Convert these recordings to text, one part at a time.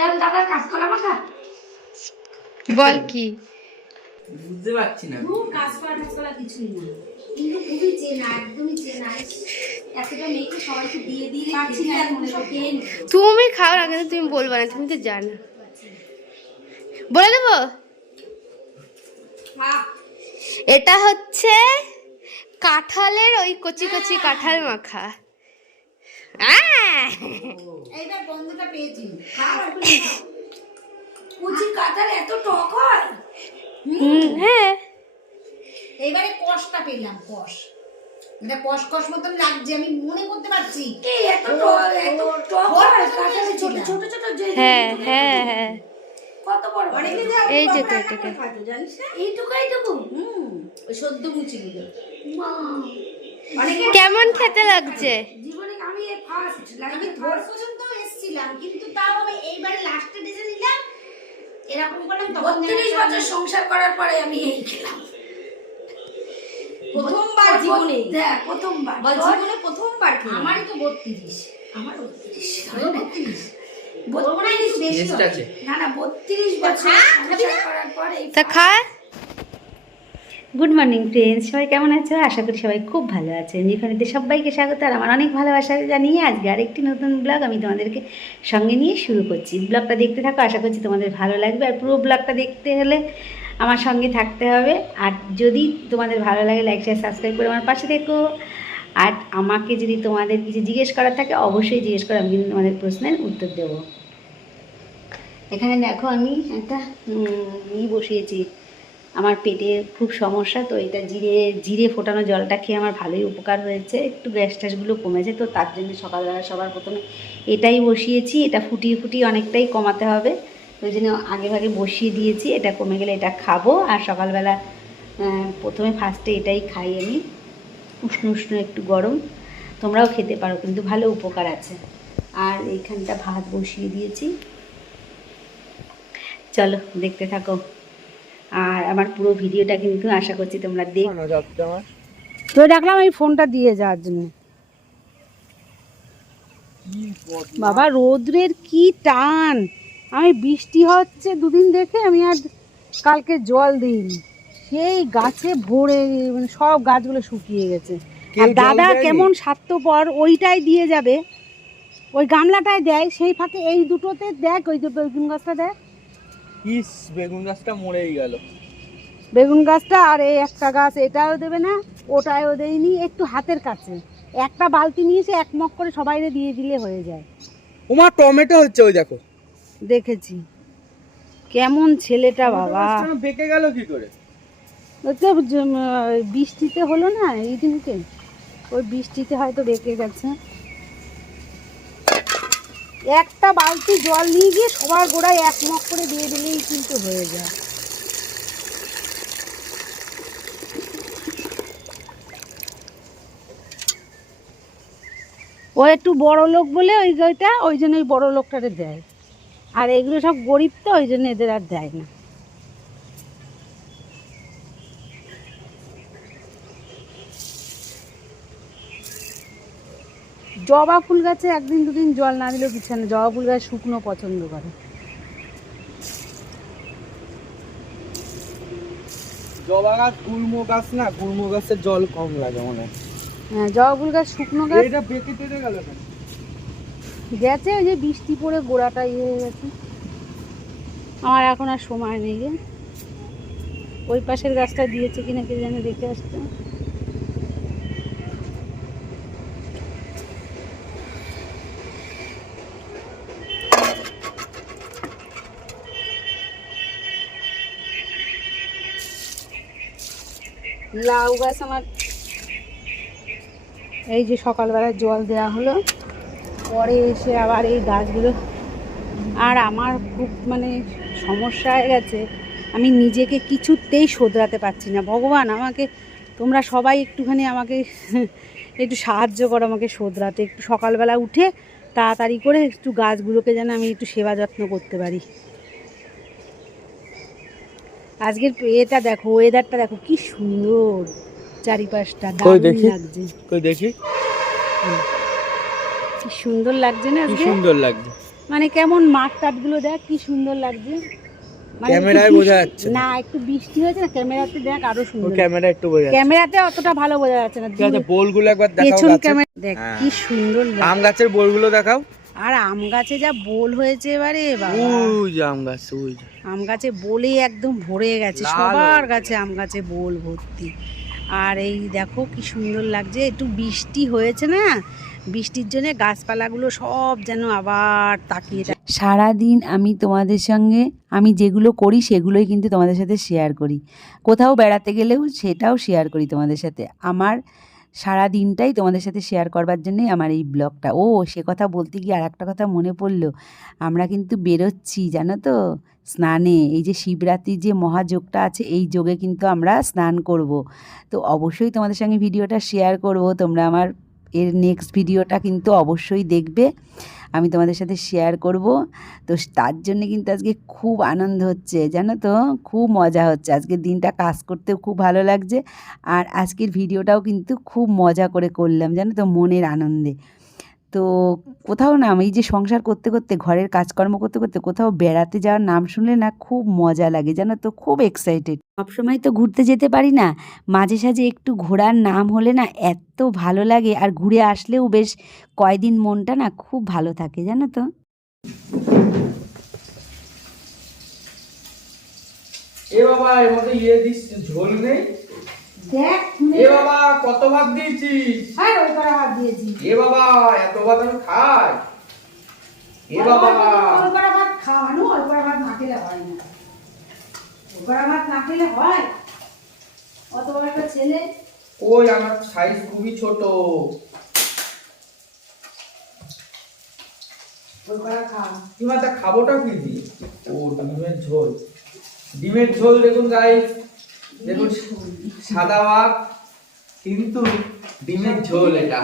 Viral দাদার কাঁচকলা মাখা। বল কি বুঝতে পারছি না। কাঁচকলা কিছুই না, কিন্তু খুবই চেনা, একদমই চেনা। এতটা মেয়েকে সবাইকে দিয়ে দিয়ে পাচ্ছি না, মনে সব খেয়ে নিল। তুমি খাও না, কিন্তু তুমি বলবা না, তুমি তো জানো। বলে দেবো, এটা হচ্ছে কাঁঠালের ওই কচি কচি কাঁঠাল মাখা। এইবার বন্ধুটা পেয়েছি। কচি কাঁঠাল এত টক হয়? হ্যাঁ, এইবারে কষটা পেলাম, কষ। এটা কষ কষ মতন লাগছে, আমি মনে করতে পারছি। কি এত টক হয়? কাঁঠালের ছোট ছোট ছোট যে হ্যাঁ হ্যাঁ হ্যাঁ, কত বড় অনেকে যে এই যে বাবা এটাকে খাইতো, জানিস না? এইটুকু ওই সদ্য মুচিগুলো। মা অনেকে কেমন খেতে লাগছে? জীবনে আমি এই ফার্স্ট আমি ভোর পর্যন্ত এসেছিলাম, কিন্তু তাও আমি এইবারে লাস্টে ডিসে নিলাম। এরকম করলাম, তখন 32 বছর সংসার করার পরে আমি এই খেলাম। প্রথমবার জীবনে, দেখ প্রথমবার, জীবনে প্রথমবার খেলাম। আমারই তো 32, আমার 32 টেস্ট আছে। না না 32 বছর সংসার করার পরে তা খা। গুড মর্নিং ফ্রেন্ডস, সবাই কেমন আছো? আশা করি সবাই খুব ভালো আছেন। যেখানেতে সবাইকে স্বাগত আর আমার অনেক ভালোবাসা জানিয়ে আজকে আরেকটি নতুন ব্লগ আমি তোমাদেরকে সঙ্গে নিয়ে শুরু করছি। ব্লগটা দেখতে থাকো, আশা করছি তোমাদের ভালো লাগবে। আর পুরো ব্লগটা দেখতে হলে আমার সঙ্গে থাকতে হবে। আর যদি তোমাদের ভালো লাগে, লাইক শেয়ার সাবস্ক্রাইব করে আমার পাশে থেকো। আর আমাকে যদি তোমাদের কিছু জিজ্ঞেস করার থাকে অবশ্যই জিজ্ঞেস করো, আমি কিন্তু তোমাদের প্রশ্নের উত্তর দেবো। এখানে দেখো আমি একটা বসিয়েছি, আমার পেটে খুব সমস্যা, তো এটা জিরে ফোটানো জলটা খেয়ে আমার ভালোই উপকার হয়েছে, একটু গ্যাস ট্যাসগুলো কমেছে, তো তার জন্য সকালবেলা সবার প্রথমে এটাই বসিয়েছি। এটা ফুটিয়ে ফুটিয়ে অনেকটাই কমাতে হবে, ওই জন্য আগে ভাগে বসিয়ে দিয়েছি। এটা কমে গেলে এটা খাবো। আর সকালবেলা প্রথমে ফার্স্টে এটাই খাই আমি, উষ্ণ উষ্ণ একটু গরম। তোমরাও খেতে পারো, কিন্তু ভালো উপকার আছে। আর এইখানটা ভাত বসিয়ে দিয়েছি, চলো দেখতে থাকো। আর আমার পুরো ভিডিওটা কিন্তু আশা করছি তোমরা দেখো। তো ডাকলাম এই ফোনটা দিয়ে যাওয়ার জন্য। বাবা রোদ্রের কি টান! আমি বৃষ্টি হচ্ছে দুদিন দেখে আমি আর কালকে জল দিইনি, সেই গাছে ভরে মানে সব গাছগুলো শুকিয়ে গেছে। আর দাদা কেমন স্বার্থপর, ওইটাই দিয়ে যাবে, ওই গামলাটায় দেয়, সেই ফাঁকে এই দুটোতে দেখ, ওই যে বেগুন গাছটা দেখ। ইস, বেগুন গাছটা মরেই গেল। বেগুন গাছটা আর এই একটা গাছ, এটাও দেবে না, ওটাও দেয়নি। একটু হাতের কাছে একটা বালতি নিয়ে এসে এক মগ করে সবাইরে দিয়ে দিলে হয়ে যায়। ওমা টমেটো হচ্ছে, ওই দেখো। দেখেছি কেমন ছেলেটা বাবা। বেঁকে গেল কি করে? ওই তো বৃষ্টিতে হলো না এই দিনকে, ওই বৃষ্টিতে হয়তো বেঁকে গেছে। একটা বালতি জল নিয়ে গিয়ে সবার গোড়ায় এক মগ করে দিয়ে দিলেই কিন্তু হয়ে যায়। ও একটু বড় লোক বলে ওই জন্য ওই বড় লোকটারে দেয়, আর এগুলো সব গরিব, তো ওই জন্য এদের আর দেয় না। জবা ফুল গাছে একদিন দুদিন জল না দিলেও কিছু না, জবা ফুল গাছ শুকনো পছন্দ করে। জবা গাছ গুল্ম গাছ না, গুল্ম গাছের জল কম লাগে মনে হয়। হ্যাঁ, জবা ফুল গাছ শুকনো গাছ। এটা বেঁকে টেনে গেল কেন? গেছে ওই যে বৃষ্টি পড়ে গোড়াটা ইয়ে হয়ে গেছে। আমার এখন আর সময় নেই রে, ওই পাশের গাছটা দিয়েছে কিনা কে জানে, দেখে আসতে। লাউ গাছ আমার এই যে সকালবেলা জল দেওয়া হলো, পরে এসে আবার এই গাছগুলো। আর আমার খুব মানে সমস্যা হয়ে গেছে, আমি নিজেকে কিছুতেই শোধরাতে পারছি না। ভগবান আমাকে, তোমরা সবাই একটুখানি আমাকে একটু সাহায্য করো, আমাকে শোধরাতে। একটু সকালবেলা উঠে তাড়াতাড়ি করে একটু গাছগুলোকে যেন আমি একটু সেবা যত্ন করতে পারি। আজকের এটা দেখো, ওয়েদারটা দেখো কি সুন্দর, চারিপাশটা দারুণ লাগছে। কই দেখি, কি সুন্দর লাগছে না, কি সুন্দর লাগছে। মানে কেমন মাঠ টাটগুলো দেখ কি সুন্দর লাগছে। মানে ক্যামেরায় বোঝা যাচ্ছে না, একটু বৃষ্টি হয়েছে না, ক্যামেরাতে দেখ আরো সুন্দর। ক্যামেরা একটু বোঝা যাচ্ছে, ক্যামেরাতে অতটা ভালো বোঝা যাচ্ছে না। ঠিক আছে বোলগুলো একবার দেখাও পেছন গাছের। ক্যামেরা দেখ কি সুন্দর আম গাছের বোলগুলো দেখাও। আর আম গাছে যা বোল হয়েছে এবারে বাবা, ওই যে আম গাছ, ওই যে আম গাছে বোলেই একদম ভরে গেছে, সবার গাছে আম গাছে বোল ভর্তি। আর এই দেখো কি সুন্দর লাগছে, একটু বৃষ্টি হয়েছে না, বৃষ্টির জন্য গাছপালাগুলো সব যেন আবার তাকিয়ে। সারাদিন আমি তোমাদের সঙ্গে আমি যেগুলো করি সেগুলোই কিন্তু তোমাদের সাথে শেয়ার করি, কোথাও বেড়াতে গেলেও সেটাও শেয়ার করি তোমাদের সাথে। আমার সারা দিনটাই তোমাদের সাথে শেয়ার করবার জন্যই আমার এই ব্লগটা। ও সে কথা বলতে গিয়ে আর একটা কথা মনে পড়লো, আমরা কিন্তু বেরোচ্ছি জানো তো স্নানে। এই যে শিবরাত্রির যে মহাযোগটা আছে, এই যোগে কিন্তু আমরা স্নান করব। তো অবশ্যই তোমাদের সঙ্গে ভিডিওটা শেয়ার করব, তোমরা আমার এর নেক্সট ভিডিওটা কিন্তু অবশ্যই দেখবে, আমি তোমাদের সাথে শেয়ার করব। তো তার জন্য কিন্তু আজকে খুব আনন্দ হচ্ছে জানো তো, খুব মজা হচ্ছে। আজকের দিনটা কাজ করতেও খুব ভালো লাগছে, আর আজকের ভিডিওটাও কিন্তু খুব মজা করে করলাম জানো তো, মনের আনন্দে। তো কোথাও না, আমি এই যে সংসার করতে করতে, ঘরের কাজকর্ম করতে করতে কোথাও বেড়াতে যাওয়ার নাম শুনলে না খুব মজা লাগে জানো তো, খুব এক্সাইটেড। সবসময় তো ঘুরতে যেতে পারি না, মাঝে সাঝে একটু ঘোরার নাম হলে না এত ভালো লাগে, আর ঘুরে আসলেও বেশ কয়দিন মনটা না খুব ভালো থাকে জানো তো। এ বাবা এর মধ্যে দিস, ঝোল নেই দেখ এ বাবা কত ভাত দিয়েছিস? হ্যাঁ ওই করা ভাত দিয়েছি। এ বাবা এত ভাত আমি খাই? এ বাবা ওই করা ভাত খাওয়ানো, ওই করা ভাত না খেলে হয় না, ওই করা ভাত না খেলে হয়? অত বড় একটা ছেলে। ওই আমার সাইজ খুবই ছোট। ওই করা খা। তা খাবোটা কি দিয়ে? ও ডিমের ঝোল, ডিমের ঝোল দেখুন গাইস, দেখুন সাদা ভাত কিন্তু ডিমের ঝোল। এটা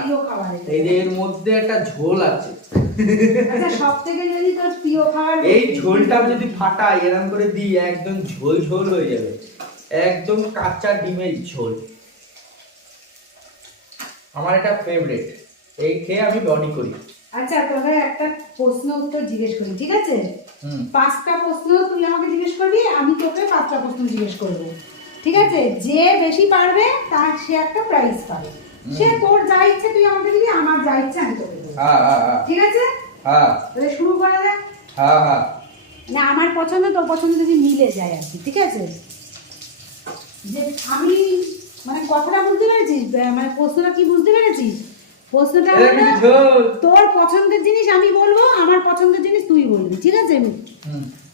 এই যে এর মধ্যে একটা ঝোল আছে। আচ্ছা সবথেকে যদি তোর প্রিয় খাবার, এই ঝোলটা আমি যদি ফাটাই এরকম করে দিই, একদম ঝোল ঝোল হয়ে যাবে, একদম কাঁচা ডিমের ঝোল। আমার এটা ফেভারিট, এই খেয়ে আমি বডি করি। আচ্ছা তোকে একটা প্রশ্ন উত্তর জিজ্ঞেস করি, ঠিক আছে? 5টা প্রশ্ন তুই আমাকে জিজ্ঞেস করবি, আমি তোকে 5টা প্রশ্ন জিজ্ঞেস করব, ঠিক আছে? যে বেশি পারবে তার সে একটা প্রাইজ পাবে। সে তোর যা ইচ্ছে তুই আমাকে দিবি, আমার যা ইচ্ছে আমি তোকে দেবো। ঠিক আছে? তাহলে শুরু করা যাক। না আমার পছন্দ তোর পছন্দ যদি মিলে যায় আর কি, ঠিক আছে? যে আমি মানে কথাটা বুঝতে পেরেছিস, মানে প্রশ্নটা কি বুঝতে পেরেছিস? প্রশ্নটা তোর পছন্দের জিনিস আমি বলবো, আমার পছন্দের জিনিস তুই বলবি, ঠিক আছে?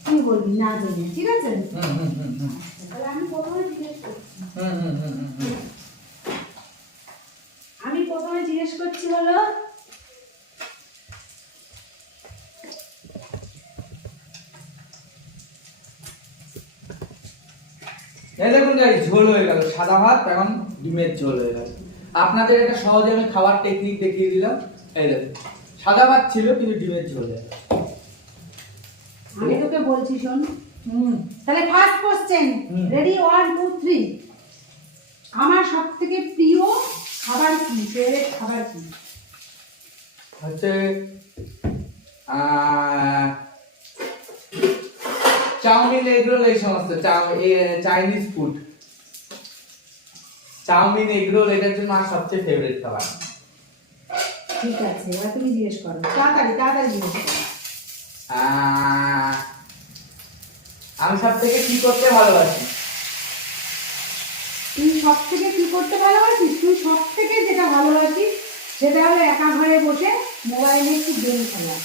তুই বলবি না যদি, ঠিক আছে? তাহলে আমি প্রথমে জিজ্ঞেস করছি, হলো এই দেখুন গাইস, ঝোল হয়ে গেল, সাদা ভাত এখন ডিমের ঝোল হয়ে গেল। আপনাদের একটা সহজে আমি খাবার টেকনিক দেখিয়ে দিলাম। এই দেখুন সাদা ভাত ছিল কিন্তু ডিমের ঝোল হয়ে গেল। আমি তোকে বলছি শোন। তাহলে ফার্স্ট কোশ্চেন, রেডি 1 2 3। আমার সবথেকে প্রিয় খাবার কি? ফেভারিট খাবার কি? হচ্ছে চাউমিন, এগরোল, এই সমস্ত চাইনিজ ফুড, চাউমিন, এগরোল, এটার জন্য আমার সবচেয়ে ফেভারিট খাবার। ঠিক আছে, এবার তুমি জিজ্ঞেস করো, তাড়াতাড়ি তাড়াতাড়ি জিজ্ঞেস করো। আমি সব থেকে কি করতে ভালোবাসি? তুই সব থেকে কি করতে ভালোবাসিস? তুই সব থেকে যেটা ভালোবাসিস সেটা হলো একা ঘরে বসে মোবাইলে একটু গেম খেলা।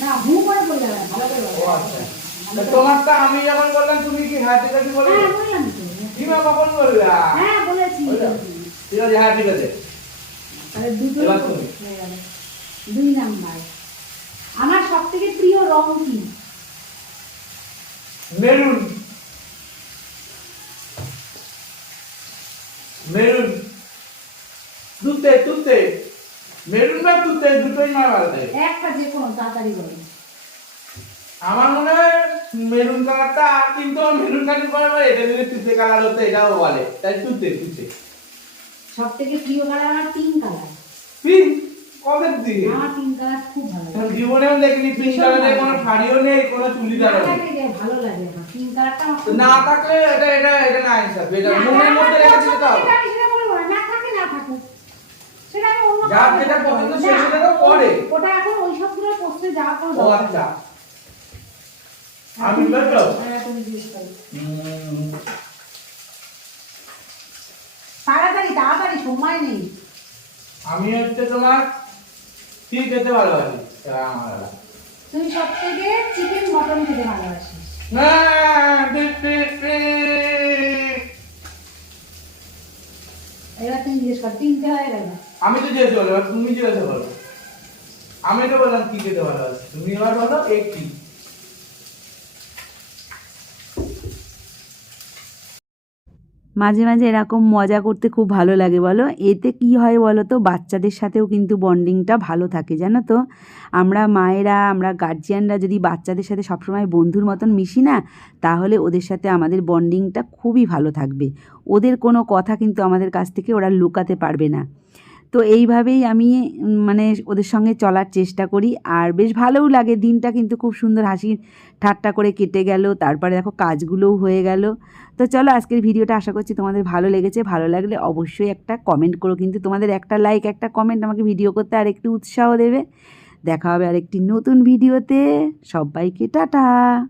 না হু করে বললে না, ভালো করে বলো। আচ্ছা, তোমারটা আমি যখন বললাম তুমি কি হ্যাঁ ঠিক আছে বলে? হ্যাঁ বললাম তো। কিমা কখন বললা? হ্যাঁ বলেছি। ঠিক আছে, হ্যাঁ ঠিক আছে। তাহলে দুটো এবার তুমি। হয়ে গেল। 2 নাম্বার, আমার সবথেকে প্রিয় রং কি? মেরুন। মেরুন। তুতে তুতে। মেরুন বা তুতে দুটোই নয় বলতে। একটা যে কোনো তাড়াতাড়ি বলো। আমার মনে হয় মেরুন কালারটা, কিন্তু মেরুন কালার পরে এটা যদি তুতে কালার হতো এটাও বলে, তাই তুতে তুতে। সবথেকে প্রিয় কালার আমার পিঙ্ক কালার। পিঙ্ক? ও কবে দিয়ে আমার পিঙ্ক কালার খুব ভালো লাগে। জীবনেও দেখিনি পিঙ্ক কালারের কোনো শাড়িও নেই, কোনো চুড়িদারও নেই। ভালো লাগে আমার পিঙ্ক কালারটা আমার তো না থাকলে এটা না হিসাব, এটা মনের মধ্যে রেখে দিতে হবে। সেটা বলবো না, না থাকে না থাকে সেটা আমি অন্য যার যেটা পছন্দ সে সেটা তো করে। ওটা এখন ওই সবগুলো করতে যাওয়ার কোনো ও দরকার আচ্ছা, নেই। আমি বলবো তুমি জিজ্ঞেস করো। তাড়াতাড়ি তাড়াতাড়ি সময় নেই। আমি হচ্ছে তোমার কি খেতে ভালোবাসি, সেটা আমার আলাদা। তুমি সব থেকে চিকেন মটন খেতে ভালোবাসিস। না, ঠিক, ঠিক, ঠিক। এবার তুমি জিজ্ঞেস কর, তিনটে হয়ে গেল। আমি তো জিজ্ঞেস করলাম, এবার তুমি জিজ্ঞেস করো। আমি তো বললাম কি খেতে ভালোবাসি, তুমি এবার বলো একটি। মাঝে মাঝে এরকম মজা করতে খুব ভালো লাগে বলো। এতে কি হয় বলো তো, বাচ্চাদের সাথেও কিন্তু বন্ডিংটা ভালো থাকে জানো তো। আমরা মায়েরা, আমরা গার্জিয়ানরা যদি বাচ্চাদের সাথে সবসময় বন্ধুর মতন মিশি না, তাহলে ওদের সাথে আমাদের বন্ডিংটা খুবই ভালো থাকবে। ওদের কোনো কথা কিন্তু আমাদের কাছ থেকে ওরা লুকাতে পারবে না। তো এইভাবেই আমি মানে ওদের সঙ্গে চলার চেষ্টা করি, আর বেশ ভালোও লাগে। দিনটা কিন্তু খুব সুন্দর হাসি ঠাট্টা করে কেটে গেল, তারপরে দেখো কাজগুলোও হয়ে গেল। তো চলো আজকের ভিডিওটা আশা করছি তোমাদের ভালো লেগেছে। ভালো লাগলে অবশ্যই একটা কমেন্ট করো, কিন্তু তোমাদের একটা লাইক একটা কমেন্ট আমাকে ভিডিও করতে আর একটু উৎসাহ দেবে। দেখা হবে আরেকটি নতুন ভিডিওতে। সবাইকে টাটা।